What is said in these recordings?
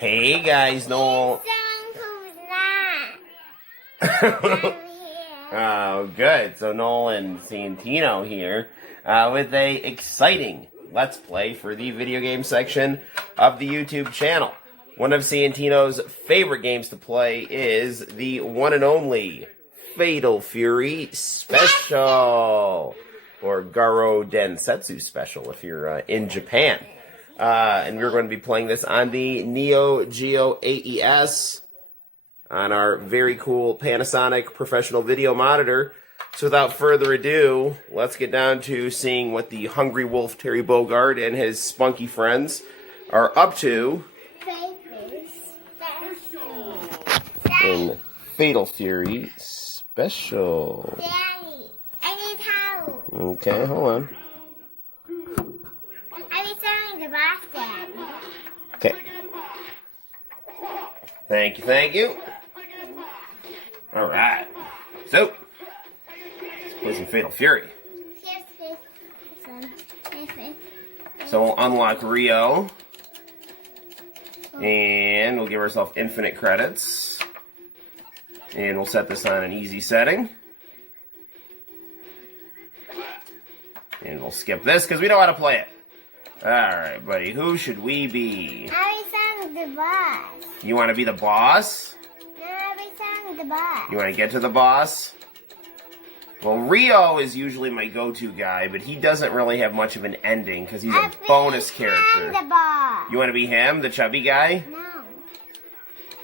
Hey guys, Noel. Oh, good. So Noel and Santino here with a exciting Let's Play for the video game section of the YouTube channel. One of Santino's favorite games to play is the one and only Fatal Fury Special, or Garo Densetsu Special if you're in Japan. And we're going to be playing this on the Neo Geo AES on our very cool Panasonic professional video monitor. So without further ado, let's get down to seeing what the Hungry Wolf Terry Bogard and his spunky friends are up to in Fatal Fury Special. Daddy, I need help. Okay, hold on. I was selling the box, Daddy. Okay. Thank you. Alright. So, let's play some Fatal Fury. So we'll unlock Rio. And we'll give ourselves infinite credits. And we'll set this on an easy setting. And we'll skip this because we know how to play it. Alright, buddy. Who should we be? I was selling the boss. You want to be the boss? No, I was selling the boss. You want to get to the boss? Well, Rio is usually my go-to guy, but he doesn't really have much of an ending because he's a bonus character. The boss. You want to be him, the chubby guy? No.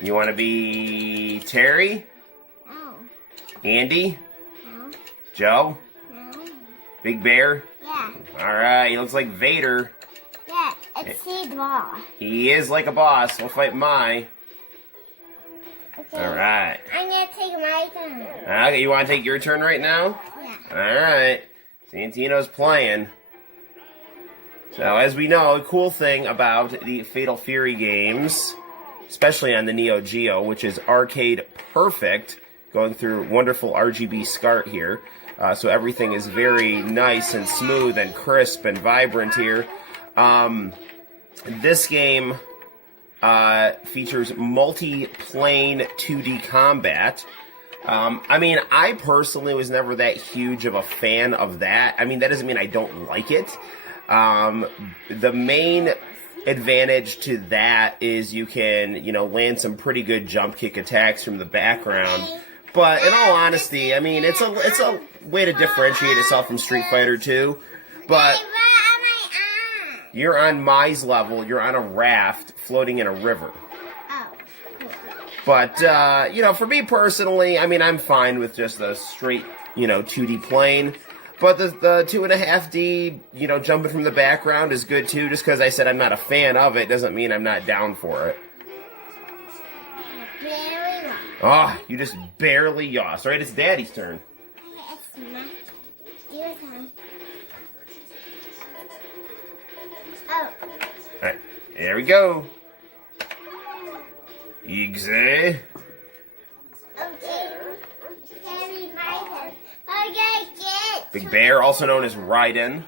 You want to be Terry? No. Andy? No. Joe? No. Big Bear? Yeah. Alright, he looks like Vader. Yeah, it's the boss. He is like a boss. We'll fight Mai. Okay. Alright. I'm gonna take my turn. Okay, you want to take your turn right now? Yeah. Alright. Santino's playing. So, as we know, a cool thing about the Fatal Fury games, especially on the Neo Geo, which is arcade perfect, going through wonderful RGB SCART here. So everything is very nice and smooth and crisp and vibrant here. This game features multi-plane 2D combat. I mean, I personally was never that huge of a fan of that. I mean, that doesn't mean I don't like it. The main advantage to that is you can, land some pretty good jump kick attacks from the background. But in all honesty, I mean, it's a way to differentiate itself from Street Fighter 2. But you're on Mai's level. You're on a raft floating in a river. Oh, cool. But, for me personally, I mean, I'm fine with just a straight, 2D plane. But the 2.5D, jumping from the background is good too. Just because I said I'm not a fan of it doesn't mean I'm not down for it. Oh, you just barely yaws. Right, it's Daddy's turn. It's my turn. Oh. Alright, there we go. Easy. Okay. Carry my turn. Okay, get. Big Bear, also known as Raiden.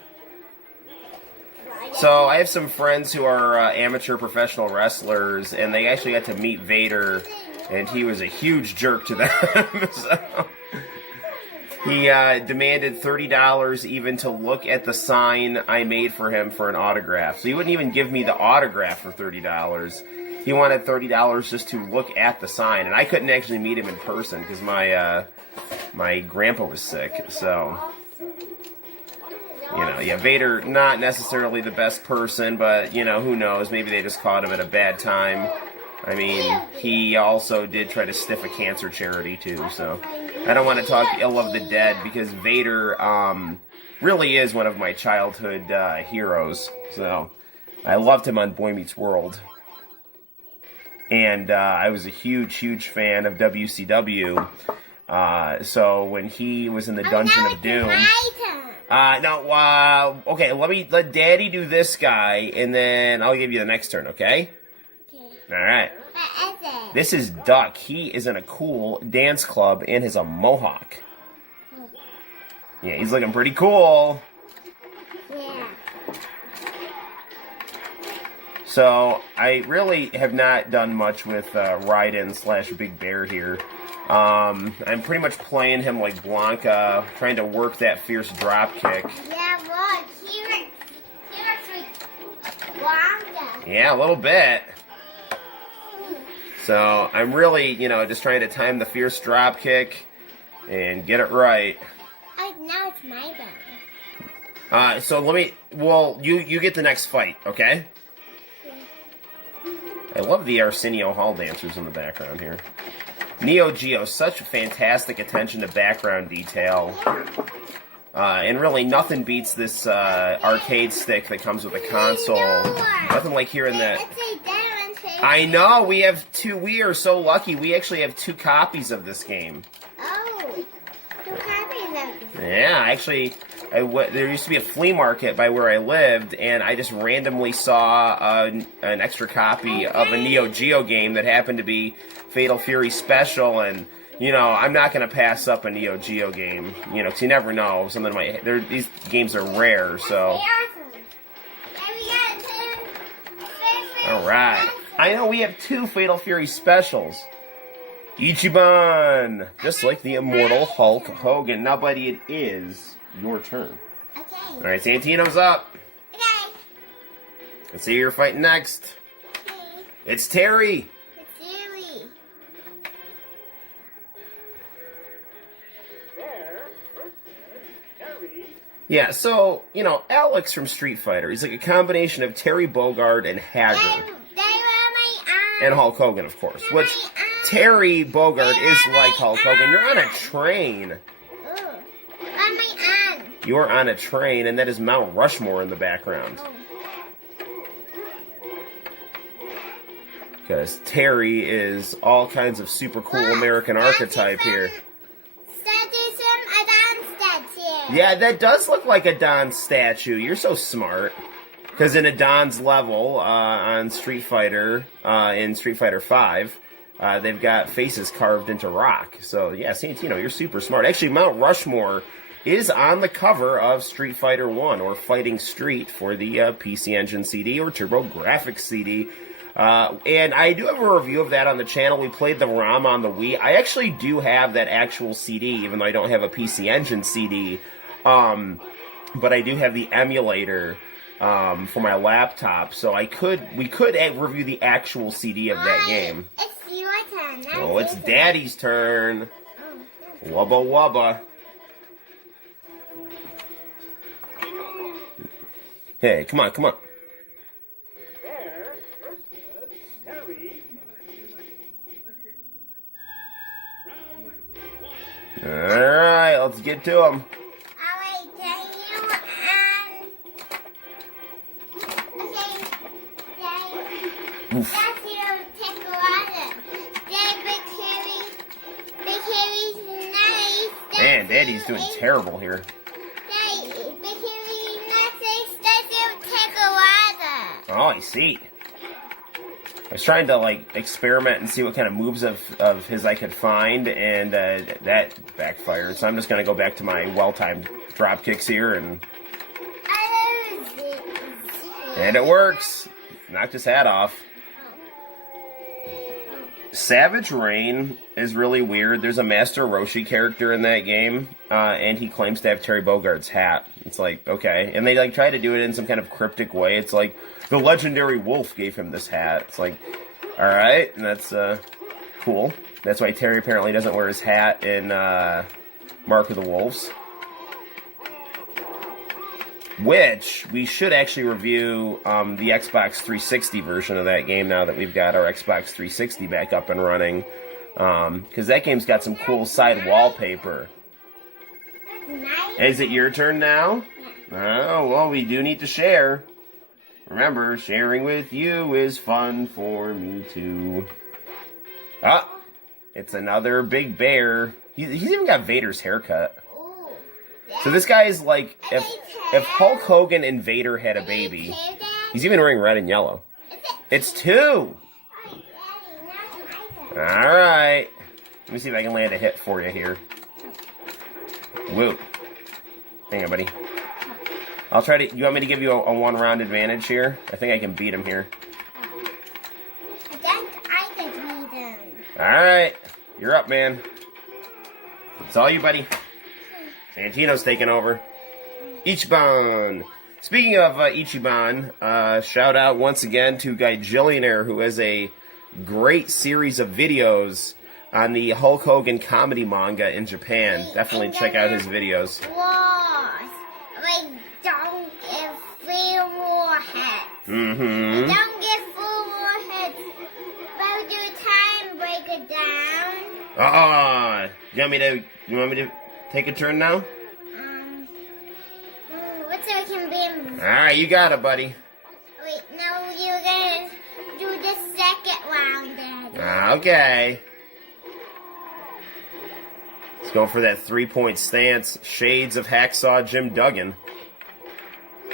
So, I have some friends who are amateur professional wrestlers, and they actually got to meet Vader, and he was a huge jerk to them. So, he demanded $30 even to look at the sign I made for him for an autograph. So he wouldn't even give me the autograph for $30. He wanted $30 just to look at the sign, and I couldn't actually meet him in person because my grandpa was sick. So, Vader, not necessarily the best person, but, who knows? Maybe they just caught him at a bad time. I mean, he also did try to stiff a cancer charity, too, so I don't want to talk ill of the dead, because Vader really is one of my childhood heroes, so I loved him on Boy Meets World. And I was a huge fan of WCW, so when he was in the Dungeon of Doom... okay, let Daddy do this guy, and then I'll give you the next turn, okay? Okay. Alright. What is it? This is Duck. He is in a cool dance club and has a mohawk. Yeah, he's looking pretty cool. Yeah. So I really have not done much with Raiden / Big Bear here. I'm pretty much playing him like Blanca, trying to work that fierce drop kick. Yeah, look, he looks like Wanda. Yeah, a little bit. So I'm really, just trying to time the fierce drop kick and get it right. Now it's my turn. So you get the next fight, okay? I love the Arsenio Hall dancers in the background here. Neo Geo, such fantastic attention to background detail. And really, nothing beats this arcade stick that comes with a console. Nothing like hearing that. I know, we have two. We are so lucky. We actually have 2 copies of this game. Oh, 2 copies of this game. Yeah, actually, there used to be a flea market by where I lived, and I just randomly saw an extra copy of a Neo Geo game that happened to be Fatal Fury Special, and I'm not going to pass up a Neo Geo game, because you never know. Something might. These games are rare, so. All right. I know we have 2 Fatal Fury Specials. Ichiban, just like the immortal Hulk Hogan. Now, buddy, it is your turn. Okay. All right, Santino's up. Okay. Let's see who you're fighting next. Okay. It's Terry. It's Yuri. Yeah, so, Alex from Street Fighter, he's like a combination of Terry Bogard and Hager. And Hulk Hogan, of course. Which, Terry Bogard is like Hulk Hogan. You're on a train. Ooh. On my arm. You're on a train, and that is Mount Rushmore in the background. Because Terry is all kinds of super cool American archetype here. Yeah, that does look like a Don statue. You're so smart. Because in a Don's level on Street Fighter, in Street Fighter 5, they've got faces carved into rock. So, yeah, Santino, you're super smart. Actually, Mount Rushmore is on the cover of Street Fighter 1, or Fighting Street for the PC Engine CD or TurboGrafx CD. And I do have a review of that on the channel. We played the ROM on the Wii. I actually do have that actual CD, even though I don't have a PC Engine CD. But I do have the emulator for my laptop, so we could review the actual CD of that game. It's your turn. Oh, it's Daddy's turn. Wubba wubba. Hey, come on, come on. Alright, let's get to him. Oof. Man, Daddy's doing terrible here. Oh, I see. I was trying to experiment and see what kind of moves of his I could find, and that backfired. So I'm just gonna go back to my well-timed drop kicks here, and it works. Knocked his hat off. Savage Rain is really weird. There's a Master Roshi character in that game, and he claims to have Terry Bogard's hat. It's like, okay. And they try to do it in some kind of cryptic way. It's like, the legendary wolf gave him this hat. It's like, alright, and that's cool. That's why Terry apparently doesn't wear his hat in Mark of the Wolves. Which, we should actually review the Xbox 360 version of that game now that we've got our Xbox 360 back up and running. Because that game's got some cool side wallpaper. Is it your turn now? Oh, well, we do need to share. Remember, sharing with you is fun for me too. Ah, it's another big bear. He's even got Vader's haircut. So this guy is like, if Hulk Hogan and Vader had a baby, he's even wearing red and yellow. It's 2! Alright. Let me see if I can land a hit for you here. Woo. Hang on, buddy. I'll try to, you want me to give you a one-round advantage here? I think I can beat him here. Alright, you're up, man. It's all you, buddy. Santino's taking over. Ichiban. Speaking of Ichiban, shout out once again to Guy Gillionaire, who has a great series of videos on the Hulk Hogan comedy manga in Japan. Definitely check out his videos. Like, don't get free warheads. Mm-hmm. Don't get full warheads. But do time break it down. You want me to take a turn now? What's so it can be? Alright, you got it, buddy. Wait, no, you're gonna do the second round, Daddy. Okay. Let's go for that 3-point stance. Shades of Hacksaw Jim Duggan.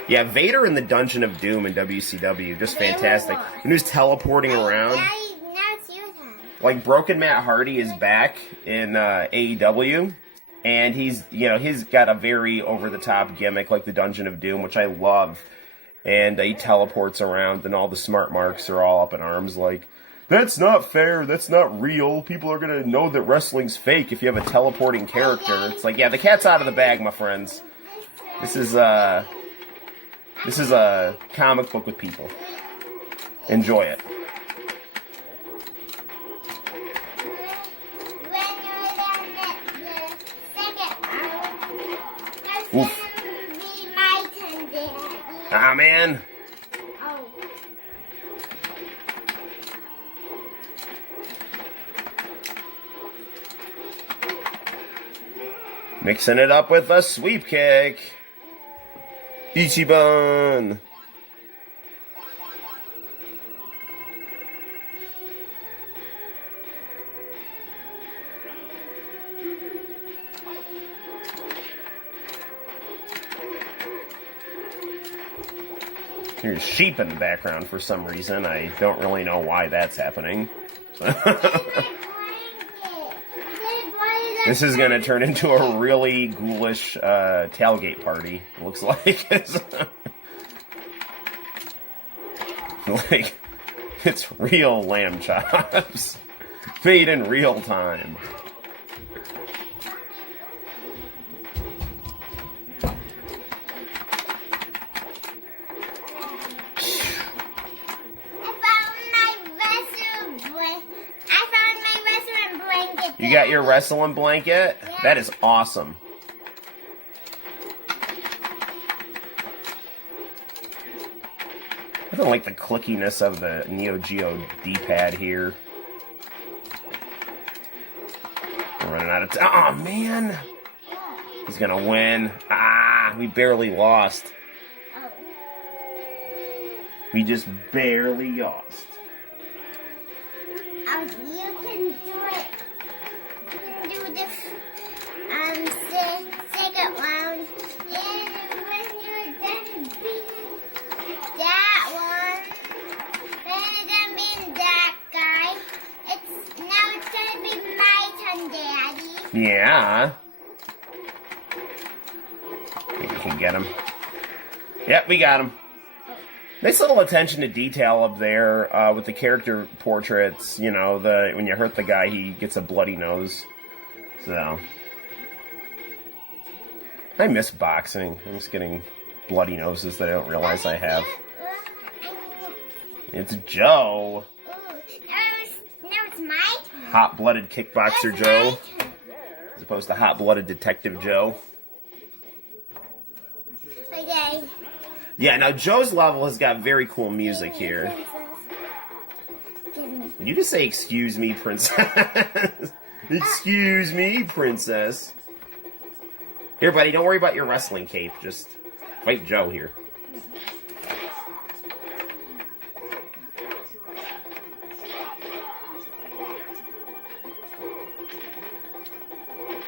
Yeah, Vader in the Dungeon of Doom in WCW. Just fantastic. And who's teleporting around. Now it's your turn. Like, Broken Matt Hardy is back in AEW. And he's got a very over-the-top gimmick like the Dungeon of Doom, which I love. And he teleports around, and all the smart marks are all up in arms like, that's not fair, that's not real, people are gonna know that wrestling's fake if you have a teleporting character. It's like, yeah, the cat's out of the bag, my friends. This is a comic book with people. Enjoy it. Oof. My turn, Daddy. Ah, man. Oh. Mixing it up with a sweep kick. Ichiban. There's sheep in the background for some reason. I don't really know why that's happening. This is going to turn into a really ghoulish tailgate party, it looks like. Like, it's real lamb chops. Made in real time. You got your wrestling blanket? Yeah. That is awesome. I don't like the clickiness of the Neo Geo D-pad here. We're running out of time. Oh, man. He's going to win. Ah, we barely lost. We just barely lost. You can do it. You can do this second round. And when you're done beating that one, then you're done beating that guy, it's gonna be my turn, Daddy. Yeah. I think we can get him. Yep, we got him. Nice little attention to detail up there with the character portraits. You know, when you hurt the guy, he gets a bloody nose. So, I miss boxing. I'm just getting bloody noses that I don't realize I have. It's Joe. Now it's my turn. Hot-blooded kickboxer Joe, as opposed to hot-blooded detective Joe. Okay. Yeah, now Joe's level has got very cool music here. Did you just say, excuse me, princess? Excuse me, princess. Here, buddy, don't worry about your wrestling cape. Just fight Joe here.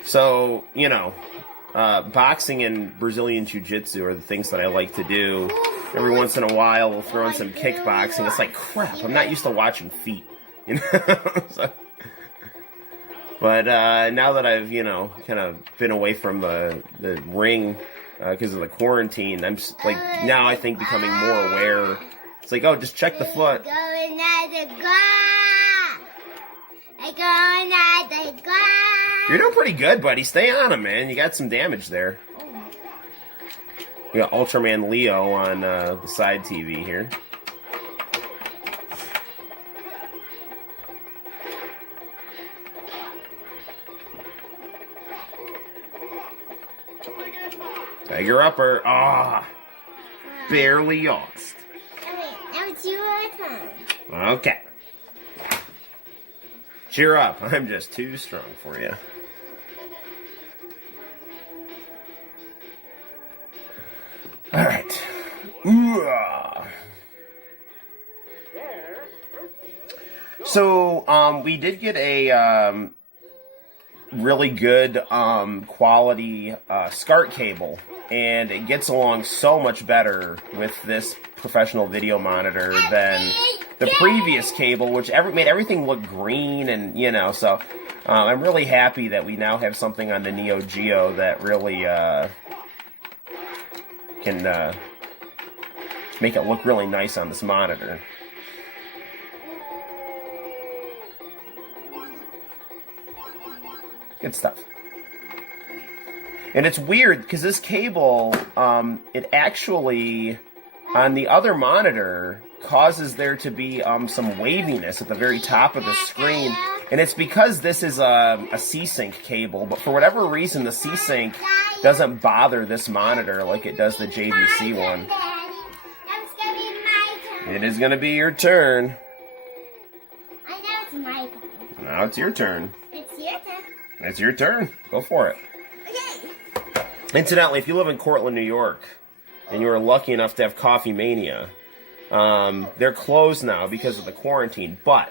So, you know, boxing and Brazilian Jiu-Jitsu are the things that I like to do. Every once in a while, we'll throw in some kickboxing. It's like, crap, I'm not used to watching feet. You know? So, but now that I've, you know, kind of been away from the ring because of the quarantine, I'm just, like, now I think becoming more aware. It's like, oh, just check the foot. I go on the glass. You're doing pretty good, buddy. Stay on him, man. You got some damage there. We got Ultraman Leo on the side TV here. Tiger upper. Ah, barely lost. Okay, now it's your turn. Okay. Cheer up. I'm just too strong for you. All right. Ooh-ah. So, we did get a really good quality SCART cable, and it gets along so much better with this professional video monitor than the previous cable, which made everything look green, and you know, so I'm really happy that we now have something on the Neo Geo that really can make it look really nice on this monitor. Good stuff. And it's weird because this cable, it actually, on the other monitor, causes there to be some waviness at the very top of the screen. And it's because this is a C-Sync cable, but for whatever reason, the C-Sync doesn't bother this monitor like it does the JVC one. It is going to be your turn. I know it's my turn. Now it's your turn. It's your turn. It's your turn. Go for it. Okay. Incidentally, if you live in Cortland, New York, and you were lucky enough to have Coffee Mania, they're closed now because of the quarantine. But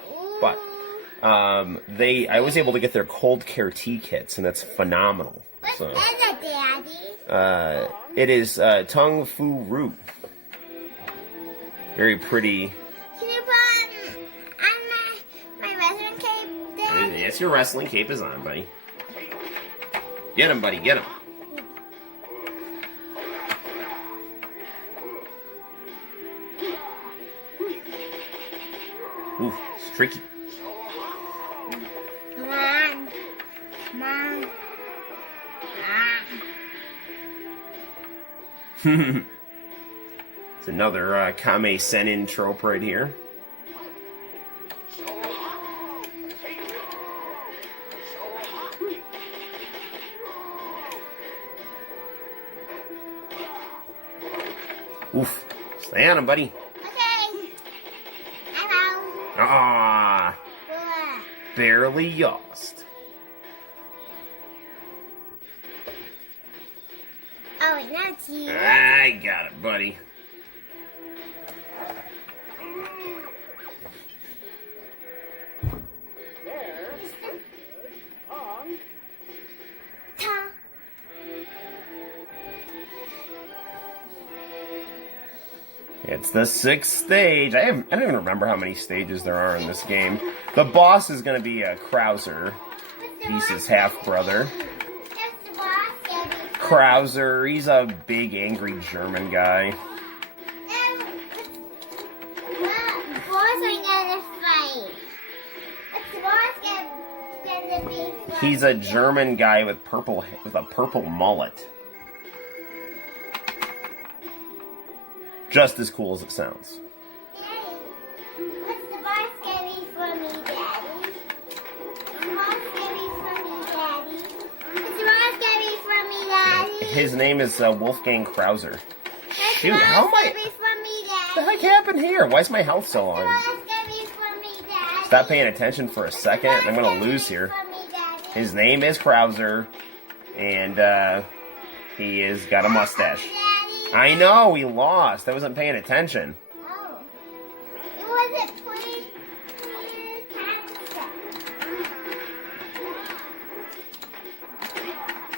I was able to get their cold care tea kits, and that's phenomenal. What's So, in it, Daddy? it is Tung Fu Root. Very pretty. Can you put on my wrestling cape, Daddy? Yes, your wrestling cape is on, buddy. Get him, buddy. Get him. Ooh, it's tricky. Come on. Come on. It's another Kame Sennin trope right here. Oof. Stay on him, buddy. Okay. I'm out. Ah, What? barely lost. Oh, wait, now it's you. I got it, buddy. Ta. It's the 6th stage. I don't even remember how many stages there are in this game. The boss is going to be a Krauser. He's his half-brother. That's the boss, Daddy. Krauser, he's a big, angry German guy. What boss are you gonna fight? What's the boss gonna be fighting? He's a German guy with a purple mullet. Just as cool as it sounds. Daddy, what's the boss gonna be for me, Daddy? What's the boss gonna be for me, Daddy? What's the boss gonna be for me, Daddy? His name is Wolfgang Krauser. What's Shoot, the how boss am I? gonna be for me, What the Daddy? heck happened here? Why is my health so What's the low? boss gonna be for me, Daddy? Stop paying attention for a second. I'm gonna lose here. For me, Daddy. His name is Krauser, and he has got a mustache. Daddy. I know, he lost. I wasn't paying attention. Oh. It wasn't playing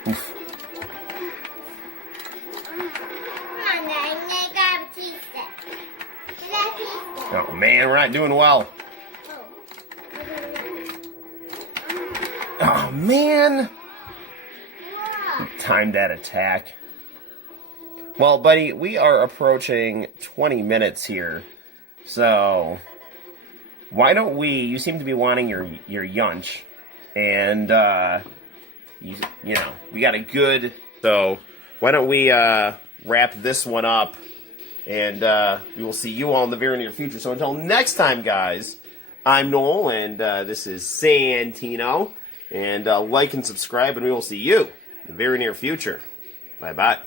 Oof. Come on, Daddy. I'm gonna grab a tea stick. Is that a tea stick? Oh man, we're not doing well. Oh. Oh man! Whoa. Timed that attack. Well, buddy, we are approaching 20 minutes here. So, why don't we, you seem to be wanting your yunch, and, you know, we got a good, so why don't we wrap this one up, and we will see you all in the very near future. So until next time, guys, I'm Noel, and this is Santino, and like and subscribe, and we will see you in the very near future. Bye-bye.